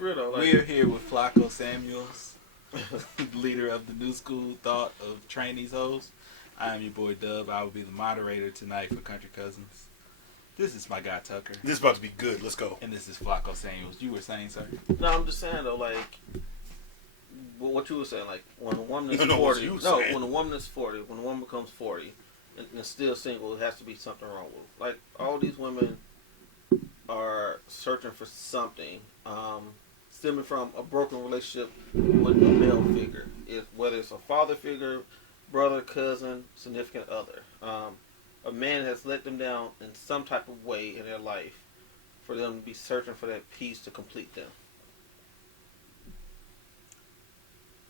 for real though. Like, we are here with Flack Samuels, leader of the new school thought of trainees hoes. I am your boy Dub. I will be the moderator tonight for Country Cousins. This is my guy Tucker. This is about to be good. Let's go. And this is Flack Samuels. You were saying, sir? no, I'm just saying though, like, what you were saying, like, when a woman is No, 40, saying. when a woman is 40, when a woman becomes 40 and still single, it has to be something wrong with her. Like, all these women are searching for something, stemming from a broken relationship with a male figure, whether it's a father figure, brother, cousin, significant other. A man has let them down in some type of way in their life for them to be searching for that piece to complete them.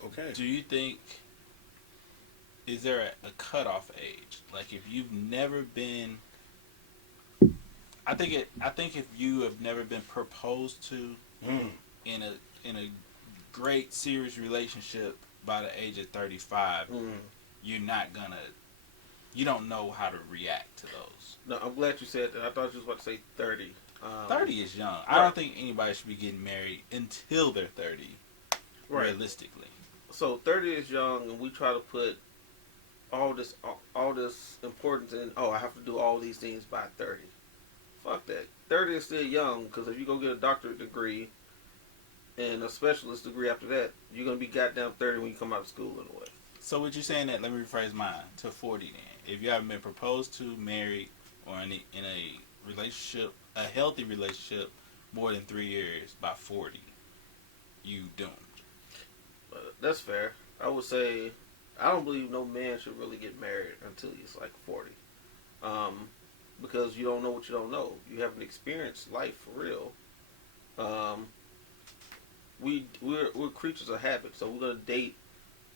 Okay. Do you think, is there a cutoff age? Like, if you've never been, I think if you have never been proposed to in a great serious relationship by the age of 35, you're not gonna, you don't know how to react to those. No, I'm glad you said that. I thought you was about to say 30. 30 is young. Right. I don't think anybody should be getting married until they're 30, realistically. So 30 is young, and we try to put all this importance in. Oh, I have to do all these things by 30. Fuck that. 30 is still young, because if you go get a doctorate degree and a specialist degree after that, you're gonna be goddamn 30 when you come out of school anyway. So what you're saying that, let me rephrase mine, to 40 then. If you haven't been proposed to, married, or in a relationship, a healthy relationship, more than 3 years, by 40, you doomed. That's fair. I would say, I don't believe no man should really get married until he's like 40. Because you don't know what you don't know. You haven't experienced life for real. We're creatures of habit, so we're gonna date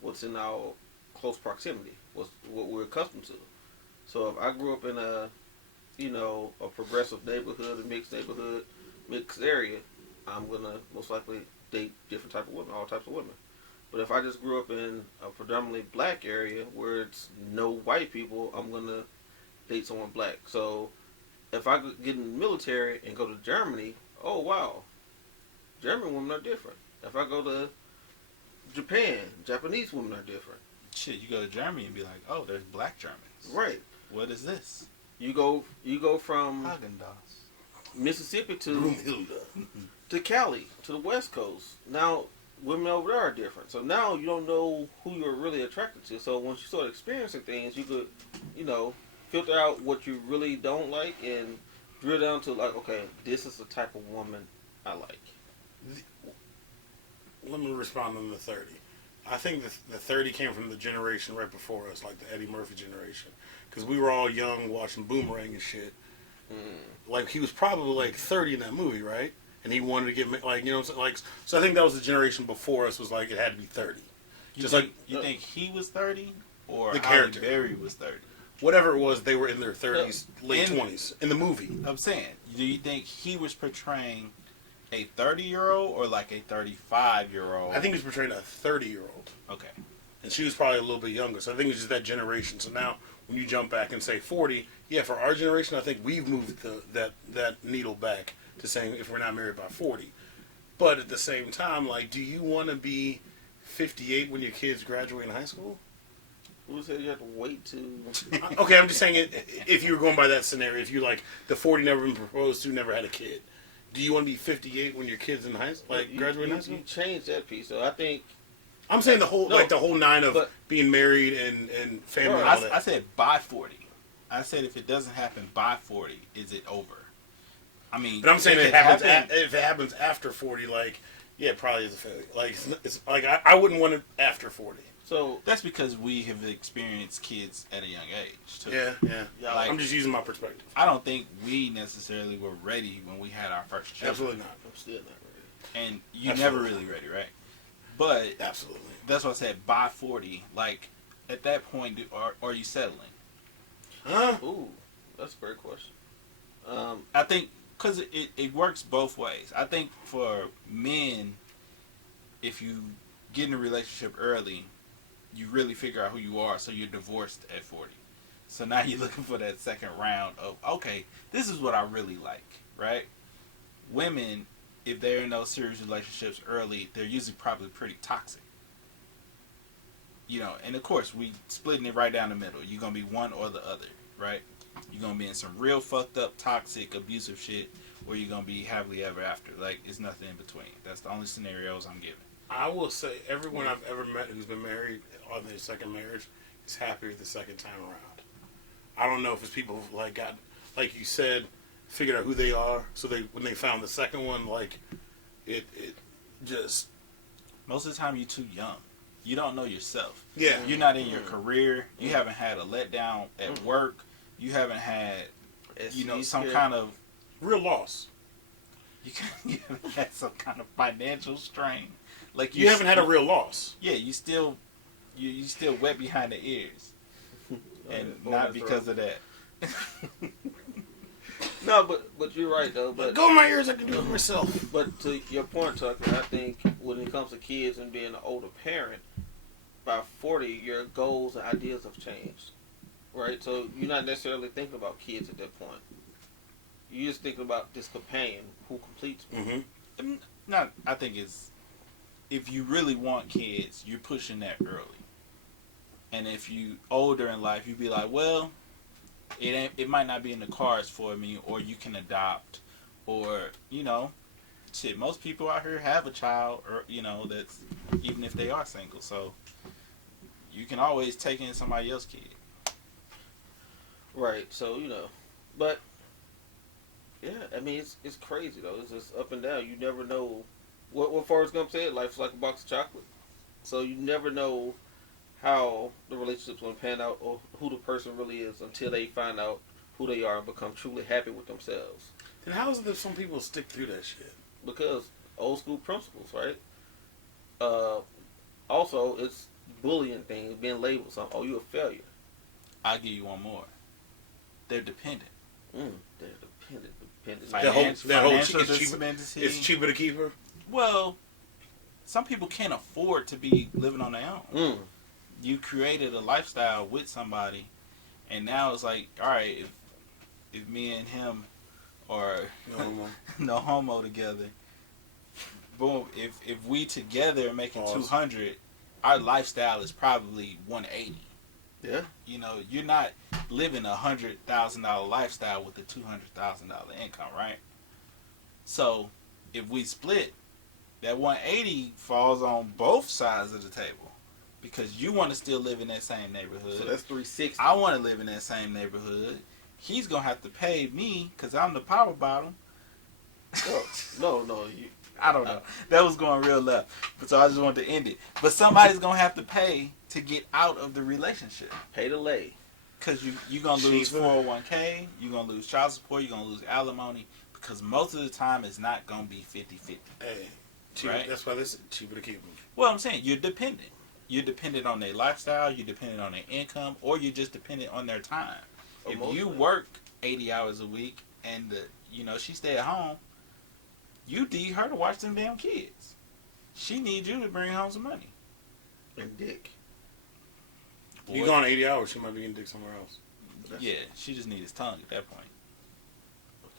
what's in our close proximity, what we're accustomed to. So if I grew up in a progressive neighborhood, a mixed neighborhood, mixed area, I'm gonna most likely date different type of women, all types of women. But if I just grew up in a predominantly black area where it's no white people, I'm gonna date someone black. So if I could get in the military and go to Germany, oh wow, German women are different. If I go to Japan, Japanese women are different. Shit, you go to Germany and be like, oh, there's black Germans. Right. What is this? You go from Haagen-Dazs. Mississippi to Cali, to the West Coast. Now, women over there are different. So now you don't know who you're really attracted to. So once you start experiencing things, you could, filter out what you really don't like and drill down to like, okay, this is the type of woman I like. Let me respond on the 30. I think the 30 came from the generation right before us, like the Eddie Murphy generation. Because we were all young watching Boomerang and shit. Like, he was probably like 30 in that movie, right? And he wanted to get, so I think that was the generation before us, was like, it had to be 30. You think he was 30? Or the Halle character. Berry was 30? Whatever it was, they were in their 30s, late 20s, in the movie. I'm saying, do you think he was portraying a 30-year-old or like a 35-year-old? I think he was portraying a 30-year-old. Okay. And she was probably a little bit younger. So I think it's just that generation. So now, when you jump back and say 40, yeah, for our generation, I think we've moved that needle back to saying if we're not married by 40. But at the same time, like, do you want to be 58 when your kids graduate in high school? Who said you have to wait to... Okay, I'm just saying, if you were going by that scenario, if you, like, the 40 never been proposed to, never had a kid, do you want to be 58 when your kid's in high school, like, graduating high school? You changed that piece, so I think... I'm saying the whole nine of being married and family and all that. I said by 40. I said if it doesn't happen by 40, is it over? I mean... But I'm saying if it happens after 40, like, yeah, it probably is a failure. Like, it's like, I wouldn't want it after 40. So that's because we have experienced kids at a young age, too. Yeah. Like, I'm just using my perspective. I don't think we necessarily were ready when we had our first children. Absolutely not. I'm still not ready. And you're never really ready, right? But absolutely, that's what I said. By 40, like at that point, are you settling? Ooh, that's a great question. I think because it works both ways. I think for men, if you get in a relationship early, you really figure out who you are, so you're divorced at 40. So now you're looking for that second round of, okay, this is what I really like, right? Women, if they're in those serious relationships early, they're usually probably pretty toxic. You know, and of course, we splitting it right down the middle. You're going to be one or the other, right? You're going to be in some real fucked up, toxic, abusive shit, or you're going to be happily ever after. Like, it's nothing in between. That's the only scenarios I'm giving. I will say, everyone I've ever met who's been married on their second marriage is happier the second time around. I don't know if it's people who, like, got, like you said, figured out who they are, so they, when they found the second one, like, it just... Most of the time, you're too young. You don't know yourself. Yeah. You're not in your career. You haven't had a letdown at work. You haven't had, you know, some kind of... Real loss. You haven't had some kind of financial strain. Like you haven't had a real loss. Yeah, you still wet behind the ears. And not because of that. No, but you're right though. But go in my ears, I can do it myself. But to your point, Tucker, I think when it comes to kids and being an older parent, by 40, your goals and ideas have changed, right? So you're not necessarily thinking about kids at that point. You're just thinking about this companion who completes me. Mm-hmm. I think it's, if you really want kids, you're pushing that early. And if you older in life, you'd be like, well, it might not be in the cards for me, or you can adopt, or, you know, shit, most people out here have a child, or, you know, that's, even if they are single, so you can always take in somebody else's kid. Right, so, you know, but, yeah, I mean, it's crazy, though. It's just up and down. You never know, what Forrest Gump said, life's like a box of chocolate. So you never know how the relationship's going to pan out or who the person really is until they find out who they are and become truly happy with themselves. Then how is it that some people stick through that shit? Because old school principles, right? Also, it's bullying things, being labeled something. Oh, you're a failure. I'll give you one more. They're dependent. They're dependent. It's cheaper to keep her? Well, some people can't afford to be living on their own. You created a lifestyle with somebody, and now it's like, all right, if me and him are no homo together, boom, if we together are making 200, our lifestyle is probably 180. Yeah. You know, you're not living a $100,000 lifestyle with a $200,000 income, right? So if we split, that 180 falls on both sides of the table. Because you want to still live in that same neighborhood. So that's 360. I want to live in that same neighborhood. He's going to have to pay me because I'm the power bottom. No. I don't know. That was going real left. But so I just wanted to end it. But somebody's going to have to pay to get out of the relationship. Pay to lay. Because you're going to lose 401k. You're going to lose child support. You're going to lose alimony. Because most of the time it's not going to be 50-50. Hey, cheaper, right? That's why this is cheaper to keep them. Well, I'm saying you're dependent. You're dependent on their lifestyle, you're dependent on their income, or you're just dependent on their time. If you work 80 hours a week and she stay at home, you need her to watch them damn kids. She needs you to bring home some money. And dick. If you're gone 80 hours, she might be getting dick somewhere else. Yeah, she just needs his tongue at that point.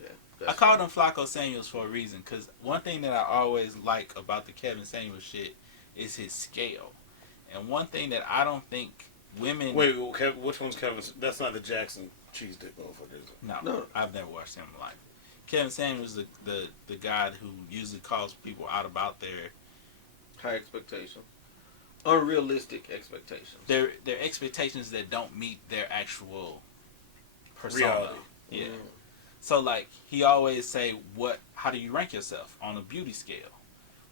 Okay. I called him Flack Samuels for a reason, because one thing that I always like about the Kevin Samuels shit is his scale. And one thing that I don't think women... Wait, which one's Kevin? That's not the Jackson cheese dip motherfucker, is it? No, I've never watched him in my life. Kevin Samuels is the guy who usually calls people out about their... high expectations. Unrealistic expectations. Their expectations that don't meet their actual persona. Reality. Yeah. So, like, he always say, how do you rank yourself on a beauty scale?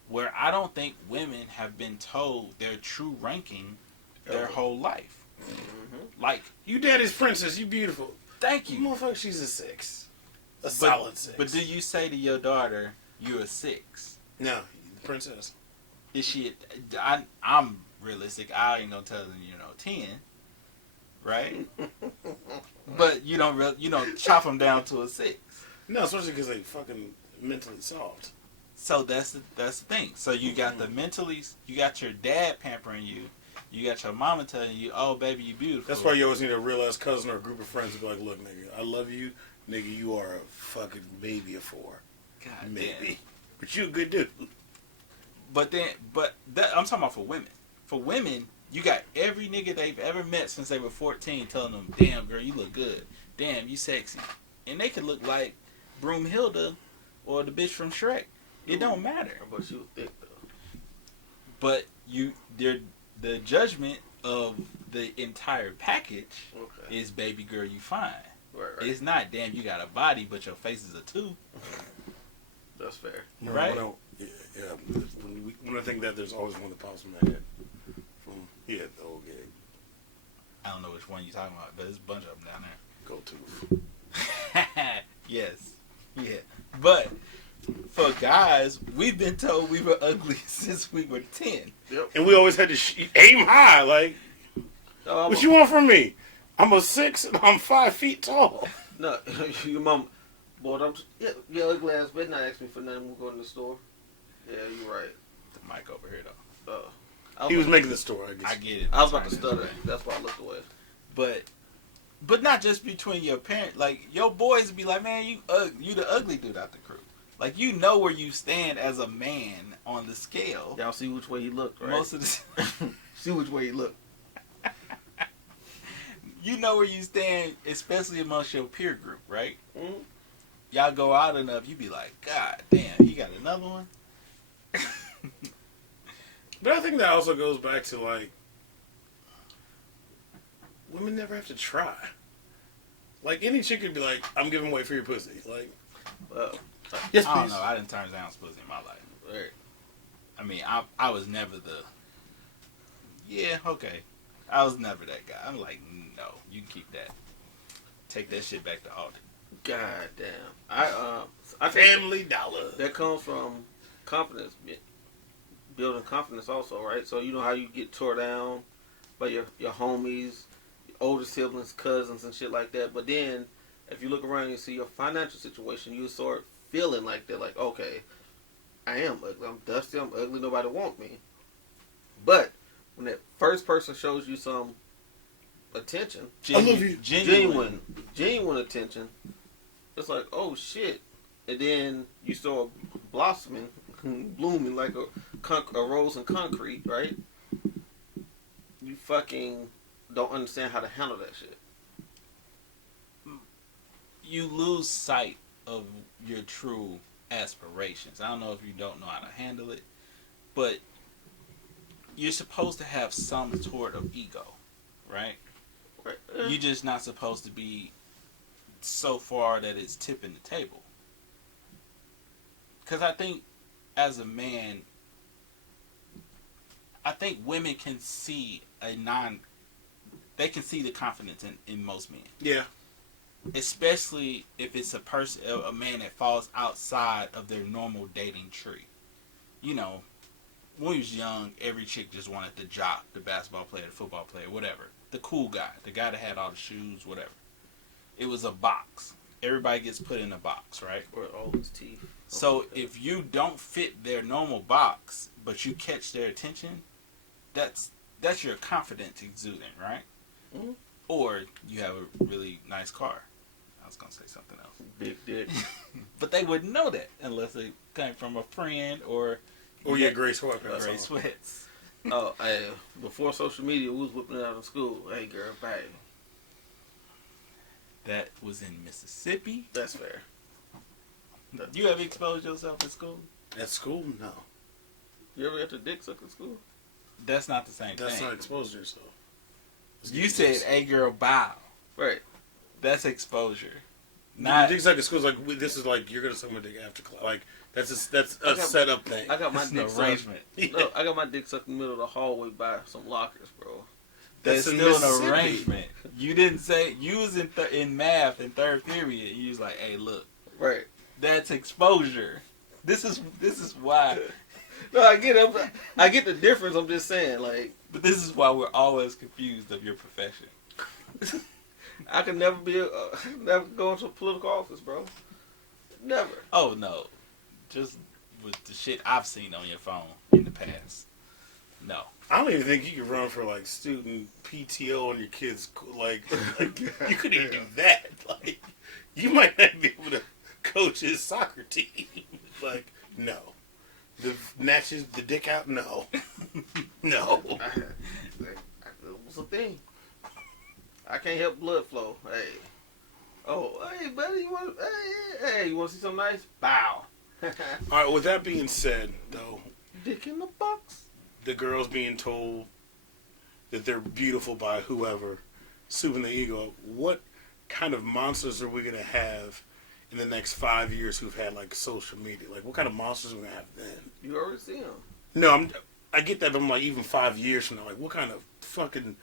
Where I don't think women have been told their true ranking their whole life. Mm-hmm. Like, you daddy's princess, you beautiful. Thank you. Motherfucker, she's a 6. Solid 6. But do you say to your daughter, you're a 6? No, princess. Is she I'm realistic. I ain't gonna tell them, 10. Right? But you don't chop them down to a 6. No, especially because they fucking mentally soft. So that's the thing. So you got you got your dad pampering you. You got your mama telling you, oh, baby, you beautiful. That's why you always need a real ass cousin or a group of friends to be like, look, nigga, I love you. Nigga, you are a fucking baby of 4. God maybe. but you a good dude. But I'm talking about for women. For women, you got every nigga they've ever met since they were 14 telling them, "Damn girl, you look good. Damn, you sexy," and they could look like Broomhilda or the bitch from Shrek. It don't matter. But she was thick though. But the judgment of the entire package is baby girl, you fine. Right. It's not damn you got a body but your face is a 2. That's fair. Right? When I think that, there's always one that pops in my head. The old gig. I don't know which one you're talking about, but there's a bunch of them down there. Go to. Yes. Yeah. But for guys, we've been told we were ugly since we were 10. Yep. And we always had to aim high. Like, what you want from me? I'm a 6 and I'm 5 feet tall. No, your mom. Boy, your ugly ass better not ask me for nothing when we go in the store. Yeah, you're right. The mic over here, though. He was making the store, I guess. I get it. I was about to stutter. That's why I looked away. But not just between your parents. Like, your boys be like, man, you the ugly dude out the crew. Like, you know where you stand as a man on the scale. Y'all see which way he looked, right? Most of the see which way he looked. You know where you stand, especially amongst your peer group, right? Mm-hmm. Y'all go out enough, you be like, God damn, he got another one? But I think that also goes back to, like, women never have to try. Like, any chick could be like, I'm giving way for your pussy. Like, yes, please. I don't know. I didn't turn down pussy in my life. Right. I mean, I was never okay. I was never that guy. I'm like, no, you can keep that. Take that shit back to Aldi. God damn. I Family Dollar. That comes from confidence. Building confidence also, right? So you know how you get tore down by your homies, your older siblings, cousins, and shit like that. But then, if you look around and you see your financial situation, you start feeling like that. Like, okay, I am ugly. I'm dusty. I'm ugly. Nobody wants me. But when that first person shows you some attention, I love you. Genuine attention, it's like, oh shit. And then you start blossoming, blooming like a rose in concrete, right? You fucking don't understand how to handle that shit. You lose sight of your true aspirations. I don't know if you don't know how to handle it, but you're supposed to have some sort of ego, right? Right. You're just not supposed to be so far that it's tipping the table. Because I think, as a man, I think women can see they can see the confidence in most men. Yeah. Especially if it's a man that falls outside of their normal dating tree. You know, when we was young, every chick just wanted the jock, the basketball player, the football player, whatever. The cool guy, the guy that had all the shoes, whatever. It was a box. Everybody gets put in a box, right? Or all his teeth. So if you don't fit their normal box, but you catch their attention, that's your confidence exuding, right? Mm-hmm. Or you have a really nice car. I was gonna say something else. Big dick. But they wouldn't know that unless it came from a friend or gray sweatpants. Gray sweats. Oh, before social media, we was whipping it out of school. Hey, girl, bang. That was in Mississippi. That's fair. You ever exposed yourself at school? At school? No. You ever got your dick sucked at school? That's not the same That's thing. not exposing yourself. You said, "Hey, girl, bow." Right. That's exposure. Not dick suck at school is like, this is like, you're gonna suck my dick after class. Like, that's a setup thing. I got my That's dick an sucked. arrangement. No, I got my dick sucked in the middle of the hallway by some lockers, bro. That's in still an Mississippi. arrangement. You didn't say, you was in math in third period. And you was like, "Hey, look, Right. that's exposure." This is why. No, I get it. I get the difference. I'm just saying, like. But this is why we're always confused of your profession. I could never never go into a political office, bro. Never. Oh no, just with the shit I've seen on your phone in the past. No. I don't even think you could run for like student PTO on your kids. Like you couldn't even do that. Like you might not be able to coach his soccer team. Like no. The snatches the dick out? No. No. What's the thing? I can't help blood flow. Hey. Oh, hey, buddy, you want? Hey, you want to see something nice? Bow. All right. With that being said, though, Dick in the box. the girls being told that they're beautiful by whoever, soothing the ego. What kind of monsters are we gonna have in the next 5 years who've had like social media? Like, what kind of monsters are we gonna have then? You already see them. No, I get that, but I'm like, even 5 years from now, like, what kind of fucking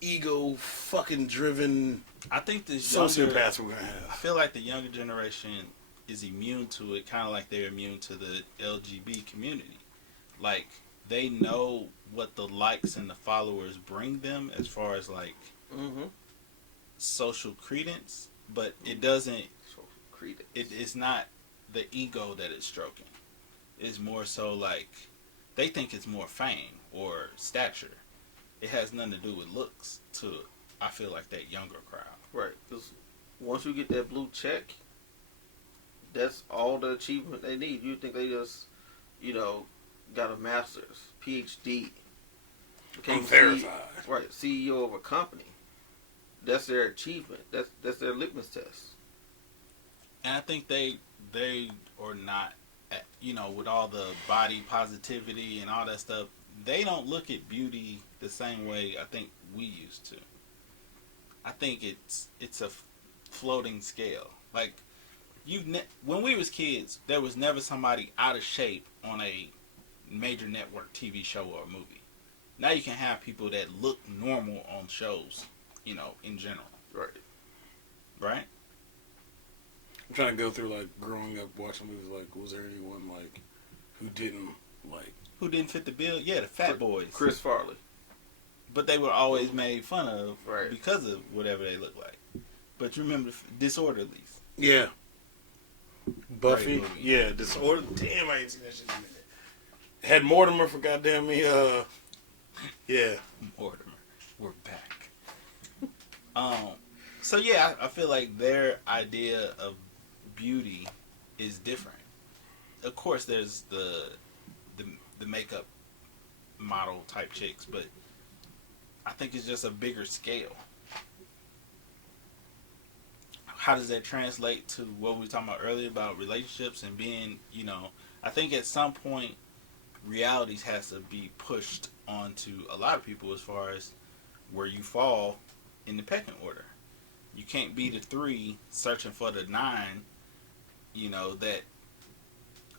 ego, fucking driven I think this sociopaths we're gonna I have? feel like the younger generation is immune to it, kind of like they're immune to the LGBT community. Like, they know what the likes and the followers bring them as far as like social credence, but it doesn't. It's not the ego that it's stroking. It's more so like they think it's more fame or stature. It has nothing to do with looks. To I feel like that younger crowd. Right. Because once you get that blue check, that's all the achievement they need. You think they just, got a master's, PhD, I'm verified. Right, CEO of a company. That's their achievement. That's their litmus test. And I think they are not, with all the body positivity and all that stuff. They don't look at beauty the same way I think we used to. I think it's a floating scale. Like when we was kids, there was never somebody out of shape on a major network TV show or a movie. Now you can have people that look normal on shows, in general. Right. Right? I'm trying to go through like growing up watching movies. Like, was there anyone like who didn't fit the bill? Yeah, the fat boys. Chris Farley. But they were always made fun of right. because of whatever they look like. But you remember Disorderlies? Yeah. Buffy? Yeah, Disorder. Damn, I ain't seen that shit in a minute. Had Mortimer for goddamn me. Yeah. Mortimer, we're back. So yeah, I feel like their idea of beauty is different. Of course, there's the makeup model type chicks, but I think it's just a bigger scale. How does that translate to what we were talking about earlier about relationships and being, I think at some point realities has to be pushed onto a lot of people as far as where you fall in the pecking order. You can't be the 3 searching for the 9, that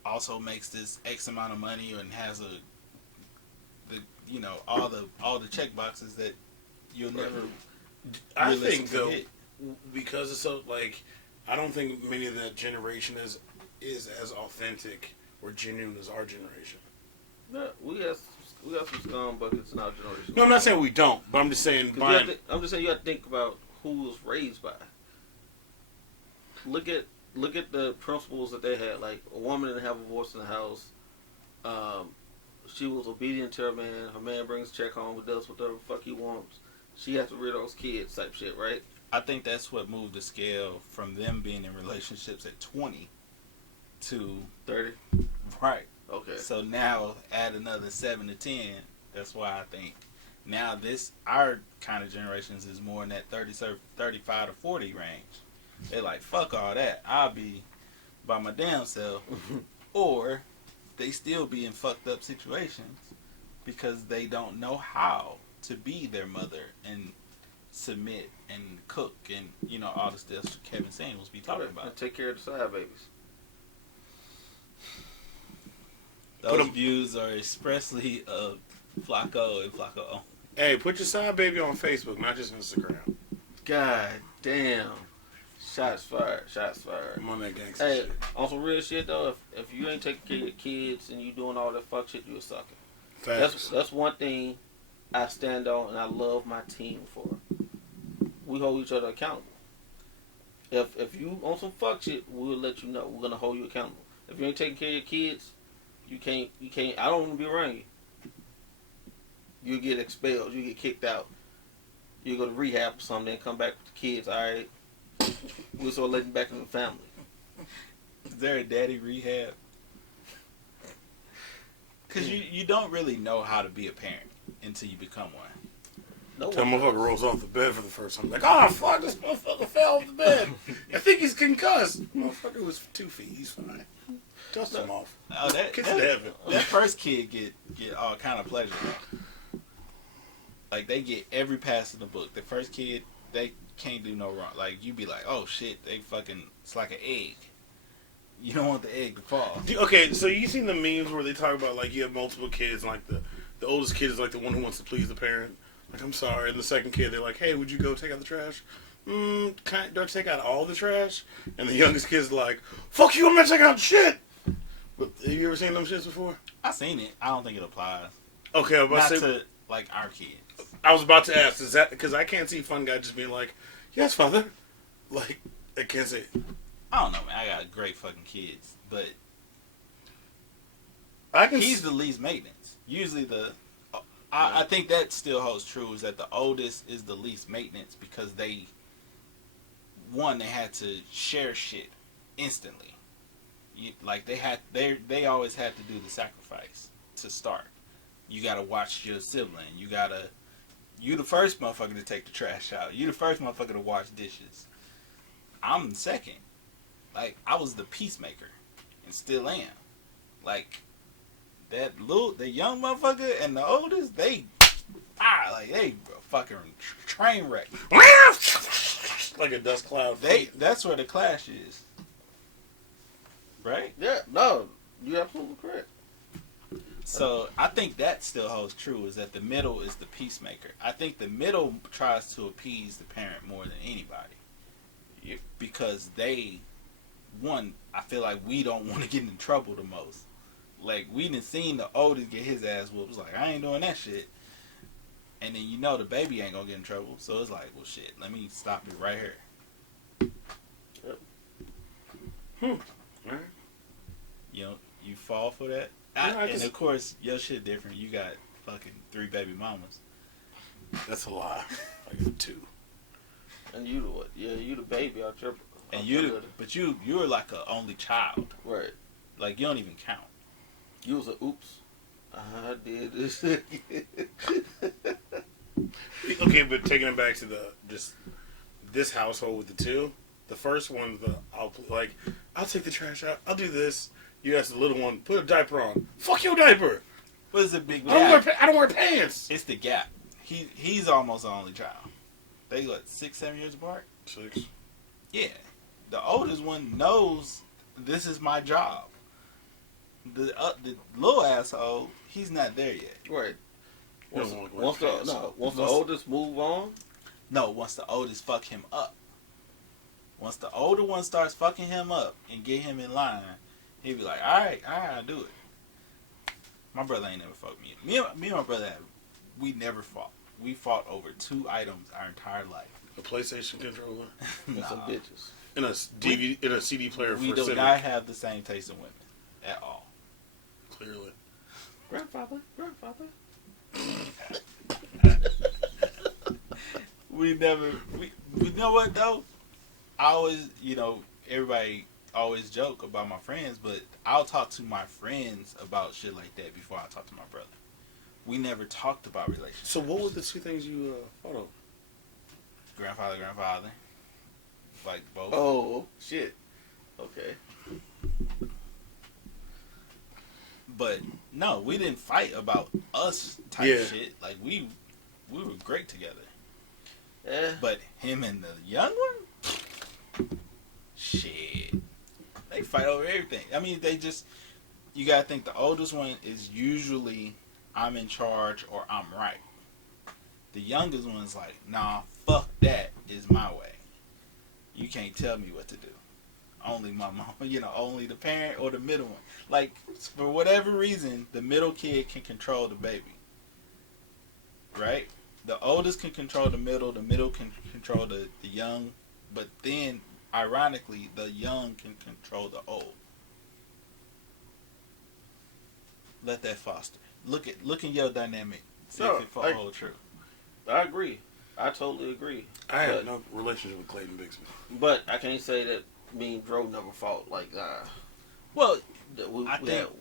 also makes this X amount of money and has all the check boxes that you'll never. I think though, because it's so like, I don't think many of that generation is as authentic or genuine as our generation. Yeah, we got some scum buckets in our generation. No, I'm not saying we don't, but I'm just saying. I'm just saying you have to think about who was raised by. Look at the principles that they had. Like, a woman didn't have a voice in the house. She was obedient to her man. Her man brings a check home and does whatever the fuck he wants. She has to rear those kids type shit, right? I think that's what moved the scale from them being in relationships at 20 to 30. Right. Okay. So now add another 7 to 10. That's why I think now our kind of generations is more in that 35 to 40 range. They're like, fuck all that. I'll be by my damn self. Or they still be in fucked up situations because they don't know how to be their mother and submit and cook and all the stuff Kevin Samuels be talking about. And take care of the side babies. Those views are expressly of Flacco and Flacco. Hey, put your side baby on Facebook, not just Instagram. God damn. Shots fired. I'm on that gangster hey, shit. On some real shit though, if you ain't taking care of your kids and you doing all that fuck shit, you a sucker. Facts. That's one thing I stand on and I love my team for. We hold each other accountable. If you on some fuck shit, we'll let you know. We're gonna hold you accountable. If you ain't taking care of your kids, you can't I don't want to be around you. You get expelled, you get kicked out. You go to rehab or something, then come back with the kids, alright? We'll start letting you back in the family. Is there a daddy rehab? Because you don't really know how to be a parent until you become one. No That one motherfucker does. rolls off the bed for the first time. Like, oh, fuck, this motherfucker fell off the bed. I think he's concussed. Motherfucker was 2 feet. He's fine. Dust him off. Oh, Kids in heaven. that first kid get all kind of pleasure. Like, they get every pass in the book. The first kid, they can't do no wrong. Like, you be like, oh, shit, they fucking, it's like an egg. You don't want the egg to fall. Okay, so you seen the memes where they talk about, like, you have multiple kids, and, like, the oldest kid is, like, the one who wants to please the parent. Like, I'm sorry. And the second kid, they're like, hey, would you go take out the trash? Do I take out all the trash? And the youngest kid's like, fuck you, I'm not taking out shit. But have you ever seen them shits before? I seen it. I don't think it applies. Okay, I was about Not to say, to, like, our kids. I was about to ask, is that, because I can't see Fun Guy just being like, yes, father. Like, I can't say. I don't know, man. I got great fucking kids. But I he's the least maintenance. Usually I think that still holds true, is that the oldest is the least maintenance because they had to share shit instantly. They always had to do the sacrifice to start. You gotta watch your sibling. You the first motherfucker to take the trash out. You the first motherfucker to wash dishes. I'm the second. Like, I was the peacemaker and still am. Like, the young motherfucker and the oldest, they fucking train wreck. Like a dust cloud. That's where the clash is. Right? Yeah, no, you're absolutely correct. So I think that still holds true, is that the middle is the peacemaker. I think the middle tries to appease the parent more than anybody. Because I feel like we don't want to get in trouble the most. Like, we done seen the oldest get his ass whooped. It's like, I ain't doing that shit. And then the baby ain't gonna get in trouble. So it's like, well, shit, let me stop it right here. Yep. Alright. You fall for that? And of course, your shit different. You got fucking 3 baby mamas. That's a lie. I got 2. And you the what? Yeah, you the baby out your. And you're like a only child. Right. Like, you don't even count. You was a oops. I did this. Okay, but taking it back to this household with the 2, the first one, I'll take the trash out. I'll do this. You ask the little one, put a diaper on. Fuck your diaper. What is the big gap? I don't wear pants. It's the gap. He's almost the only child. They 6-7 years apart. 6. Yeah, the oldest one knows this is my job. The little asshole, he's not there yet. Right. Once Once the oldest move on. No, once the oldest fuck him up. Once the older one starts fucking him up and get him in line, he'll be like, all right, I'll do it. My brother ain't never fucked me. Me and my brother, we never fought. We fought over 2 items our entire life. A PlayStation controller And some bitches. and a CD player for We do Civic. not have the same taste in women at all. Clearly. Grandfather. We know what though? I always, everybody always joke about my friends, but I'll talk to my friends about shit like that before I talk to my brother. We never talked about relationships. So what were the 2 things you fought over? Grandfather. Like both. Oh shit. Okay. But no, we didn't fight about us type shit. Like, we were great together. Yeah. But him and the young one, shit, they fight over everything. I mean, you gotta think the oldest one is usually I'm in charge or I'm right. The youngest one's like, nah, fuck that, is my way. You can't tell me what to do. Only my mom, only the parent or the middle one. Like, for whatever reason, the middle kid can control the baby. Right? The oldest can control the middle can control the young, but then, ironically, the young can control the old. Let that foster. Look in your dynamic. See if it hold true. I agree. I totally agree. I had no relationship with Clayton Bixby. But I can't say that me and Dro never fought. Like, well,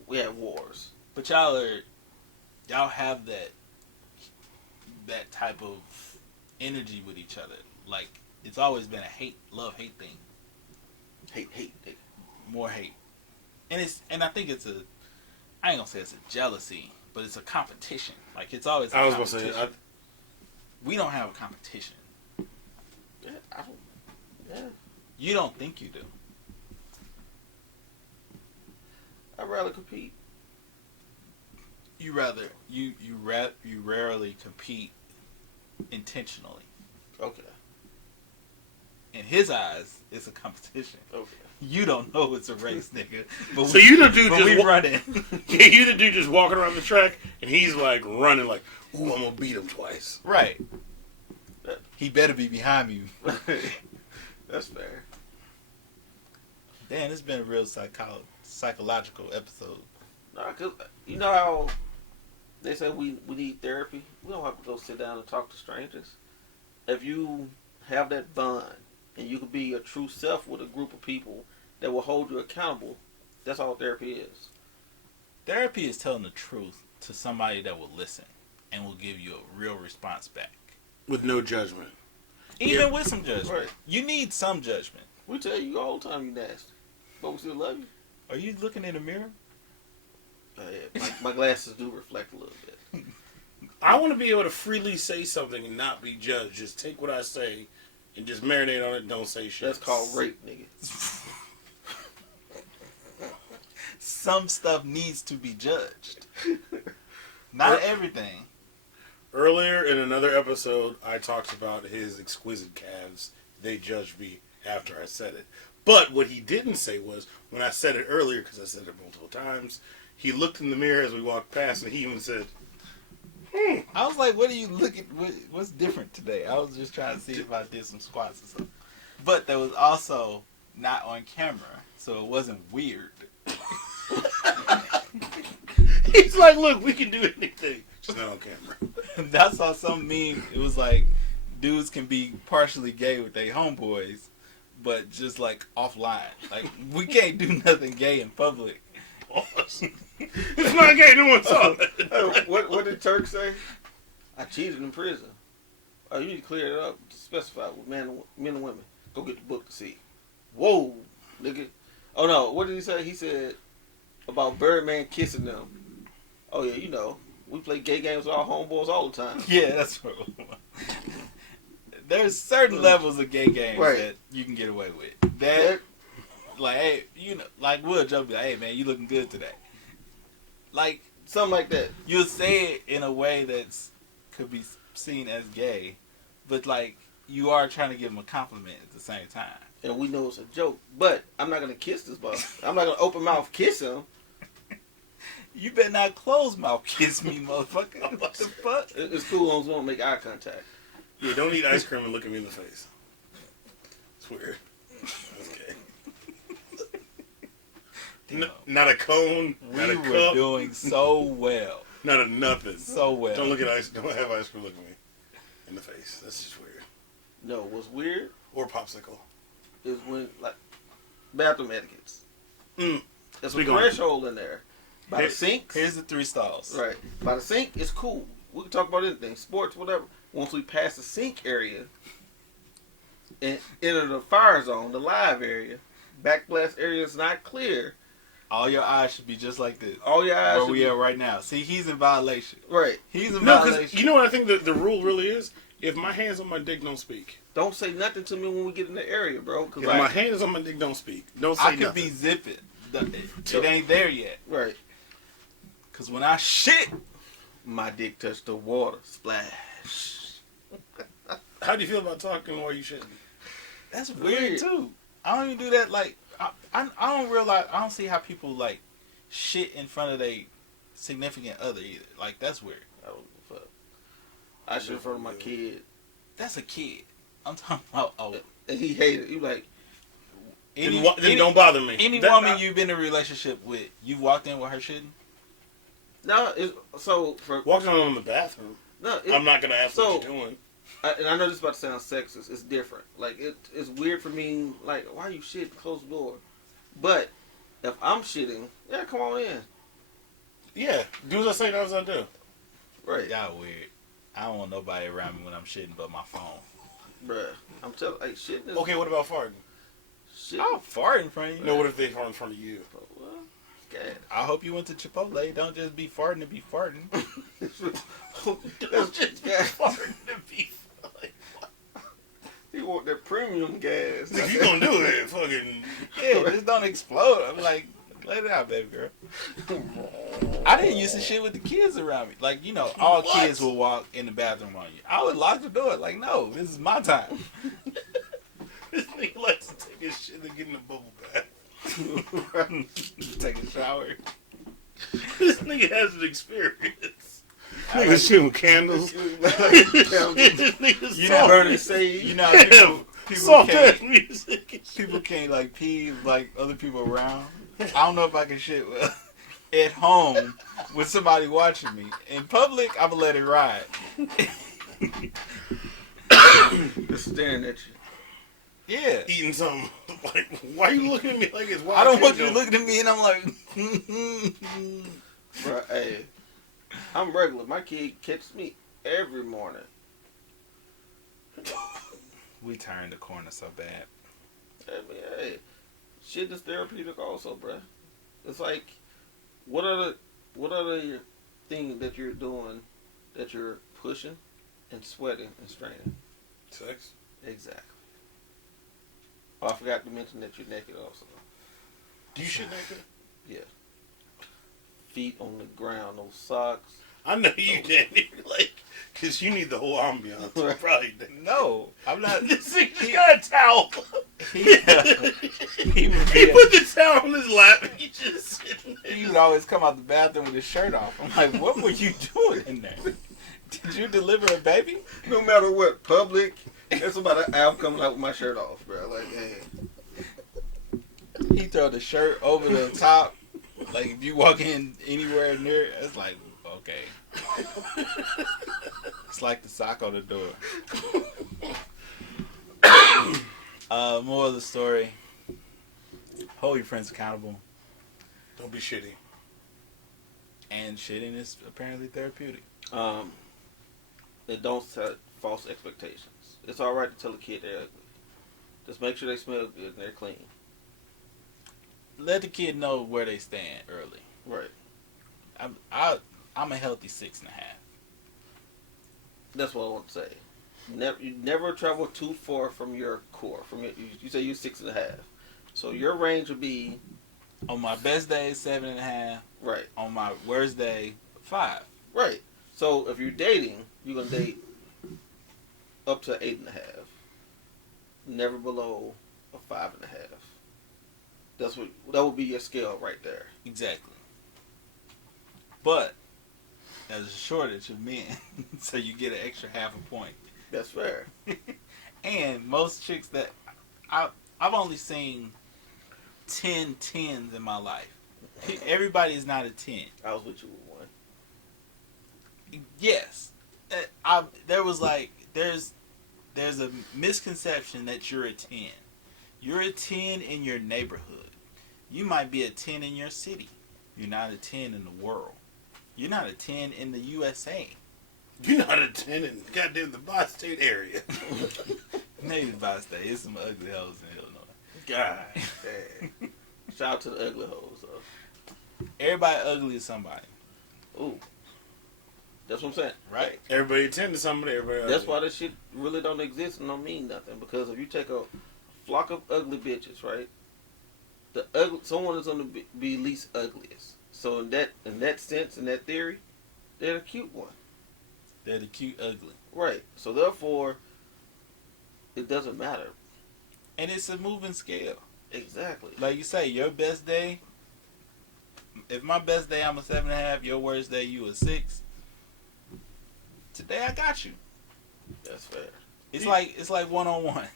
we had wars. But y'all have that type of energy with each other. Like, it's always been a love-hate thing. Hate. More hate. And I think I ain't gonna say it's a jealousy, but it's a competition. Like, it's always a competition. Gonna say, we don't have a competition. Yeah, I don't. Yeah. You don't think you do. I'd rather compete. You rarely compete intentionally. okay. In his eyes, it's a competition. Okay. You don't know it's a race, nigga. But So you the dude we running. Yeah, you the dude just walking around the track, and he's like running, like, ooh, I'm gonna beat him twice. Right. He better be behind me. That's fair. Damn, it's been a real psychological episode. Nah, cause you know how they say we need therapy. We don't have to go sit down and talk to strangers. If you have that bond and you can be your true self with a group of people that will hold you accountable, that's all therapy is. Therapy is telling the truth to somebody that will listen and will give you a real response back. With no judgment. Even with some judgment. Right. You need some judgment. We tell you all the time you nasty, but we still love you. Are you looking in the mirror? Yeah, my glasses do reflect a little bit. I want to be able to freely say something and not be judged. Just take what I say and just marinate on it and don't say shit. That's called rape, nigga. Some stuff needs to be judged. Not everything. Earlier in another episode, I talked about his exquisite calves. They judged me after I said it. But what he didn't say was, when I said it earlier, because I said it multiple times, he looked in the mirror as we walked past, and he even said, I was like, what are you looking, what's different today? I was just trying to see if I did some squats or something. But that was also not on camera, so it wasn't weird. He's like, look, we can do anything. Just not on camera. I saw some meme, it was like, dudes can be partially gay with their homeboys, but just like offline. Like, we can't do nothing gay in public. It's not gay, no one saw it. What did Turk say? I cheated in prison. Oh, you need to clear it up. Specify with men and women. Go get the book to see. Whoa, nigga. Oh no, what did he say? He said about Birdman kissing them. Oh yeah, you know, we play gay games with our homeboys all the time. Yeah, that's what it was. There's certain levels of gay games that you can get away with. That, like, hey, you know, like we'll joke, be like, hey man, you looking good today. Like something like that. You'll say it in a way that's could be seen as gay, but like you are trying to give him a compliment at the same time. And we know it's a joke, but I'm not gonna kiss this boy. I'm not gonna open mouth kiss him. You better not close mouth kiss me, motherfucker. What the fuck? It's cool as long as we won't make eye contact. Yeah, don't eat ice cream and look at me in the face. It's weird. That's gay. Not a cone. Not a cup. We were doing so well. Not a nothing. So well. Don't look at ice. Don't have ice cream look at me in the face. That's just weird. No, what's weird or popsicle is when like bathroom etiquettes. There's a threshold in there. By the sink. Here's the 3 stalls. Right. By the sink, it's cool. We can talk about anything, sports, whatever. Once we pass the sink area and enter the fire zone, the live area, backblast area is not clear. All your eyes should be just like this. All your eyes where we are right now. See, he's in violation. Right. He's in violation. Because you know what I think the rule really is? If my hands on my dick, don't speak. Don't say nothing to me when we get in the area, bro. If my hands on my dick, don't speak. Don't say nothing. I could be zipping. It ain't there yet. Right. Because when I shit, my dick touched the water. Splash. How do you feel about talking while you shitting? That's weird too. I don't even do that. Like I don't realize. I don't see how people like shit in front of their significant other either. Like that's weird. I don't give a fuck. I shit in front of my kid. That's a kid. I'm talking about. Oh, and he hated it. He like. Then don't bother me. Any woman you've been in a relationship with, you walked in with her shitting? No, walking on in the bathroom. No, I'm not gonna ask what you're doing. And I know this is about to sound sexist. It's different. Like it's weird for me. Like, why are you shitting? Close the door. But if I'm shitting, yeah, come on in. Yeah, do as I say, not as I do. Right. Y'all weird. I don't want nobody around me when I'm shitting but my phone. Bruh. I'm telling like shit is Okay, what about farting? shit. I'll fart in front of you. No, what if they fart in front of you? Well, gas. I hope you went to Chipotle. Don't just be farting to be farting. That's just gas. Farting to be funny. You want that premium gas. If you gonna do it, fucking... Yeah, just don't explode. I'm like, let it out, baby girl. I didn't used to shit with the kids around me. Like, you know, all What? kids will walk in the bathroom on you. I would lock the door. Like, no, this is my time. This nigga likes to take his shit and get in a bubble bath. Take a shower. This nigga has an experience. Nigga shooting candles. You know, burning sage. You know, how people Soft can't, ass music. people can't like pee like other people around. I don't know if I can shit at home with somebody watching me. In public, I'm gonna let it ride. Just staring at you. Yeah. Eating something. Like, why are you looking at me like it's wild? I don't want you looking at me and I'm like, Bro, hey, I'm regular. My kid catches me every morning. we turned the corner so bad. I mean, hey, shit is therapeutic also, bro. It's like, what are the things that you're doing that you're pushing and sweating and straining? Sex? Exactly. Oh, I forgot to mention that you're naked also. Do you shit naked? Yeah. Feet on the ground, no socks. I know you did. Like, because you need the whole ambiance. You probably did. No, I'm not. This nigga got a towel. He He put the towel on his lap and he just sitting there. He would always come out the bathroom with his shirt off. I'm like, what were you doing in there? Did you deliver a baby? No matter what, public, it's about an hour coming out with my shirt off, bro. Like, hey. He throw the shirt over the top. Like, if you walk in anywhere near, it's like, okay. It's like the sock on the door. More of the story. Hold your friends accountable. Don't be shitty. And shitting is apparently therapeutic. They don't set false expectations. It's all right to tell a kid they're ugly. Just make sure they smell good and they're clean. Let the kid know where they stand early. Right. I'm a healthy 6.5. That's what I want to say. You never travel too far from your core. You say you're 6.5. So your range would be On my best day, 7.5. right. On my worst day, 5. Right. So if you're dating, you're gonna date up to 8.5. Never below a 5.5. That would be your scale right there. Exactly. But there's a shortage of men, so you get an extra half a point. That's fair. And most chicks that I've only seen 10 10s in my life. Everybody is not a 10. I was with you with one. Yes, there's a misconception that you're a 10. You're a 10 in your neighborhood. You might be a 10 in your city. You're not a 10 in the world. You're not a 10 in the USA. You're not a 10 in goddamn the bi-state area. Maybe by state. There's some ugly hoes in Illinois. God damn. Shout out to the ugly hoes, though. Everybody ugly is somebody. Ooh. That's what I'm saying. Right. Everybody attend to somebody. Everybody. That's why this shit really don't exist and don't mean nothing. Because if you take a flock of ugly bitches, right? Someone is going to be least ugliest. So in that sense, in that theory, they're the cute one. They're the cute ugly. Right. So therefore, it doesn't matter. And it's a moving scale. Exactly. Like you say, your best day. If my best day I'm a 7.5, your worst day you a 6. Today I got you. That's fair. It's like 1-on-1.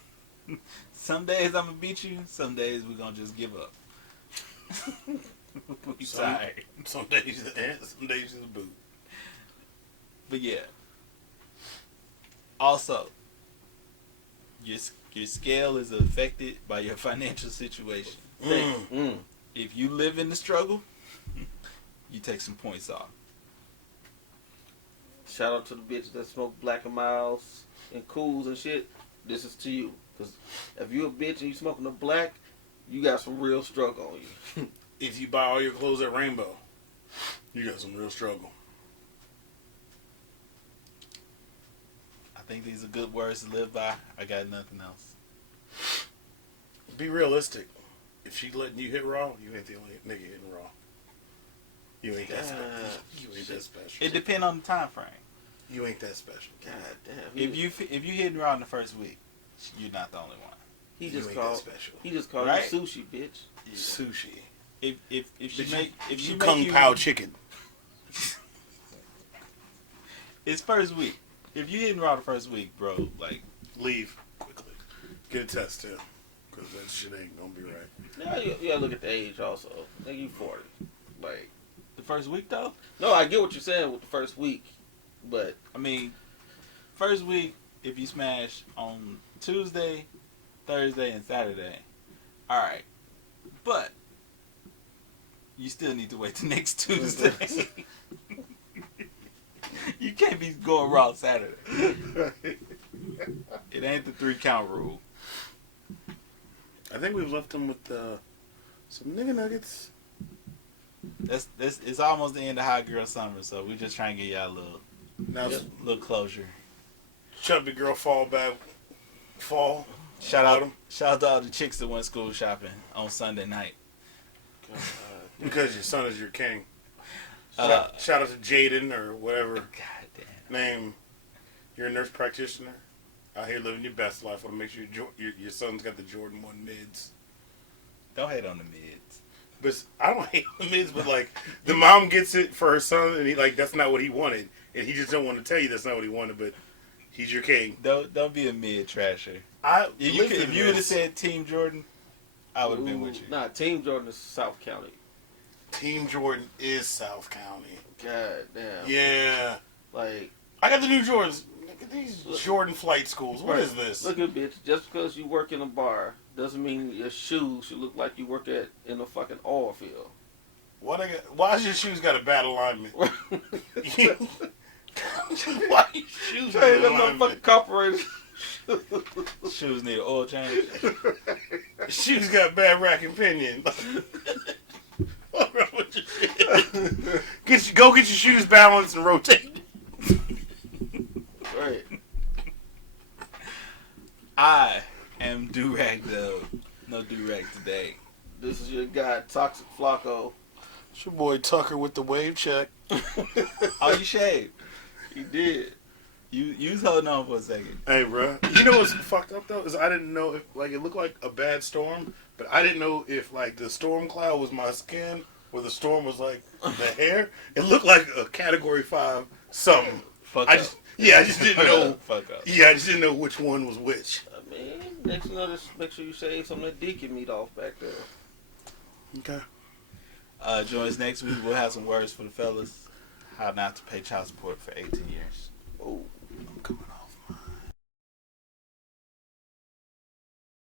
Some days I'm gonna beat you. Some days we're gonna just give up. We tired. Some days the ant, some days the boot. But yeah. Also, your scale is affected by your financial situation. If you live in the struggle, you take some points off. Shout out to the bitches that smoke Black and Miles and Cools and shit. This is to you. Because if you a bitch and you smoking a black, you got some real struggle on you. If you buy all your clothes at Rainbow, you got some real struggle. I think these are good words to live by. I got nothing else. Be realistic. If she letting you hit raw, you ain't the only nigga hitting raw. You ain't that special. You ain't that special. It depends on the time frame. You ain't that special. God damn. If you hitting raw in the first week, you're not the only one. He You just ain't called. that special. He just called Right? you sushi, bitch. Yeah. Sushi. If she make Kung you, Pao chicken. it's first week. If you hitting raw the first week, bro, like Leave quickly. Get a test too, because that shit ain't gonna be right. Now you gotta look at the age also. Like you 40. Like the first week though. no, I get what you're saying with the first week, but I mean, first week if you smash on Tuesday, Thursday, and Saturday, all right, but you still need to wait till next Tuesday. You can't be going raw Saturday. It ain't the 3 count rule. I think we've left them with some nigga nuggets. It's almost the end of Hot Girl Summer, so we just trying to get y'all a Now, little closure. chubby girl fall. Shout out to all the chicks that went school shopping on Sunday night. Because your son is your king. Shout out to Jaden or whatever God damn. name. You're a nurse practitioner out here living your best life. Want to make sure your son's got the Jordan 1 mids. Don't hate on the mids. But I don't hate the mids, but like the mom gets it for her son, and he like that's not what he wanted, and he just don't want to tell you that's not what he wanted. But he's your king. Don't be a mid trasher. If you would have said Team Jordan, I would have been with you. Nah, Team Jordan is South County. Team Jordan is South County. God damn. Yeah. Like I got the new Jordans. Look at these Jordan flight schools. What right. is this? Look at bitch. Just because you work in a bar doesn't mean your shoes should look like you work in a fucking oil field. Why does your shoes got a bad alignment? Why your shoes got Hey, a that bad alignment? motherfucking carburetor. Shoes need an oil change. Shoes got bad rack and pinion. What's wrong with your shit? Go get your shoes balanced and rotate. Right. I am Durag Dub. No Durag today. This is your guy, Toxic Flacco. It's your boy Tucker with the wave check. Oh, you shaved. He did. You was holding on for a second. Hey, bro. You know what's fucked up though is I didn't know if like it looked like a bad storm, but I didn't know if like the storm cloud was my skin or the storm was like the hair. It looked like a Category 5 something. I just didn't know. Fuck up. Yeah, I just didn't know which one was which. I mean, next you know, just make sure you shave some of that deacon meat off back there. Okay. Join us next week. We'll have some words for the fellas. How not to pay child support for 18 years. Oh.